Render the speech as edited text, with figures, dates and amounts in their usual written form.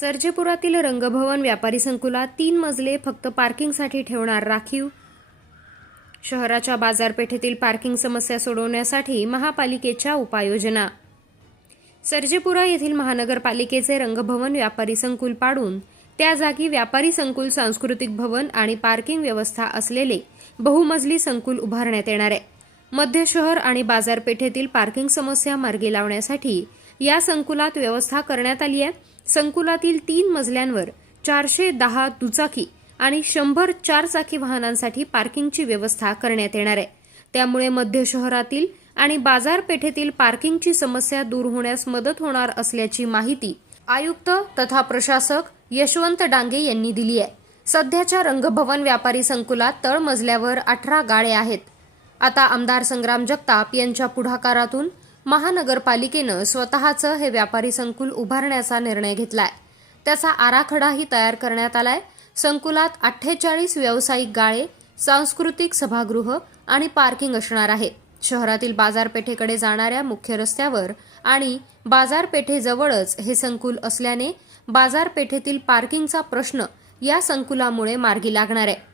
सर्जेपुरातील रंगभवन व्यापारी संकुलात 3 मजले फक्त पार्किंगसाठी ठेवणार राखीव. शहराच्या बाजारपेठेतील पार्किंग समस्या सोडवण्यासाठी महापालिकेच्या उपाययोजना. सर्जेपुरा येथील महानगरपालिकेचे रंगभवन व्यापारी संकुल पाडून त्या जागी व्यापारी संकुल, सांस्कृतिक भवन आणि पार्किंग व्यवस्था असलेले बहुमजली संकुल उभारण्यात येणार आहे. मध्य शहर आणि बाजारपेठेतील पार्किंग समस्या मार्गी लावण्यासाठी या संकुलात व्यवस्था करण्यात आली आहे. संकुलातील 3 मजल्यांवर 410 दुचाकी आणि 100 चारचाकी वाहनांसाठी पार्किंगची व्यवस्था करण्यात येणार आहे. त्यामुळे मध्य शहरातील आणि बाजारपेठेतील पार्किंगची समस्या दूर होण्यास मदत होणार असल्याची माहिती आयुक्त तथा प्रशासक यशवंत डांगे यांनी दिली आहे. सध्याच्या रंगभवन व्यापारी संकुलात तळमजल्यावर 18 गाळे आहेत. आता आमदार संग्राम जगताप यांच्या पुढाकारातून महानगरपालिकेनं स्वतःचं हे व्यापारी संकुल उभारण्याचा निर्णय घेतलाय. त्याचा आराखडाही तयार करण्यात आलाय. संकुलात 48 व्यावसायिक गाळे, सांस्कृतिक सभागृह आणि पार्किंग असणार आहे. शहरातील बाजारपेठेकडे जाणाऱ्या मुख्य रस्त्यावर आणि बाजारपेठेजवळच हे संकुल असल्याने बाजारपेठेतील पार्किंगचा प्रश्न या संकुलामुळे मार्गी लागणार आहे.